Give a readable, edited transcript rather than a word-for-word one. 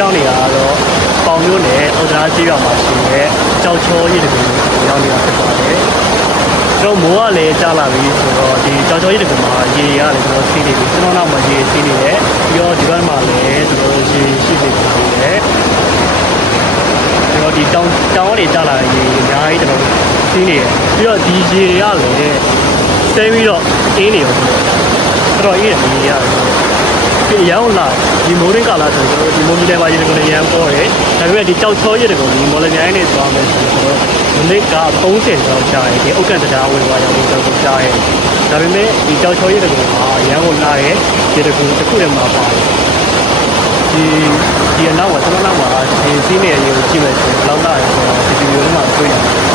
ရောက်နေတာတော့ပေါင်မျိုးနဲ့ဩဇာကြီးရွာမှာရှိတဲ့ကြောက်ချောရည်တကူရောက်နေတာဖြစ်ပါတယ်ကျွန်တော်မိုးကလည်းကြားလာပြီဆိုတော့ဒီကြောက်ချောရည်တကူမှာရေရလည်းကျွန်တော်စီးနေပြီကျွန်တော်နောက်မှာရေစီးနေတယ်ပြီးတော့ဒီဘက်မှာလည်းကျွန်တော်ရေရှိနေပြီလေကျွန်တော်ဒီတောင်ကနေကြားလာရေအများကြီးကျွန်တော်စီးနေတယ်ပြီးတော့ဒီရေရလည်းတဲပြီးတော့အင်းနေရောတော်တော်ကြီးရေရတယ်ဒီရောင်းလာဒီမိုးရင်းကာလာဆိုတော့ဒီမိုးကြီးလည်းပါရေတကုံရမ်းပေါ်တယ်ဒါပေမဲ့ဒီကြောက်ချောရတဲ့ကုံဒီမော်လမြိုင်းနဲ့သွားမယ်ဆိုတော့ဒီနေ့က30ကျော်ကြာတယ်ဒီဥက္ကဋ္ဌတရားဝင်သွားရောက်လို့တော့ကြားရတယ်ဒါပေမဲ့ဒီကြောက်ချောရတဲ့ကုံမှာရမ်းကိုလာရဲ့ရေတကုံတစ်ခုလည်းမှာပါတယ်ဒီအနောက်ကကျွန်တော်နောက်မှာဒီစီးနေရေကိုကြည့်မယ်ဆိုတော့လောက်လာရဆိုတော့ဒီဗီဒီယိုထဲမှာတွေ့ရတယ်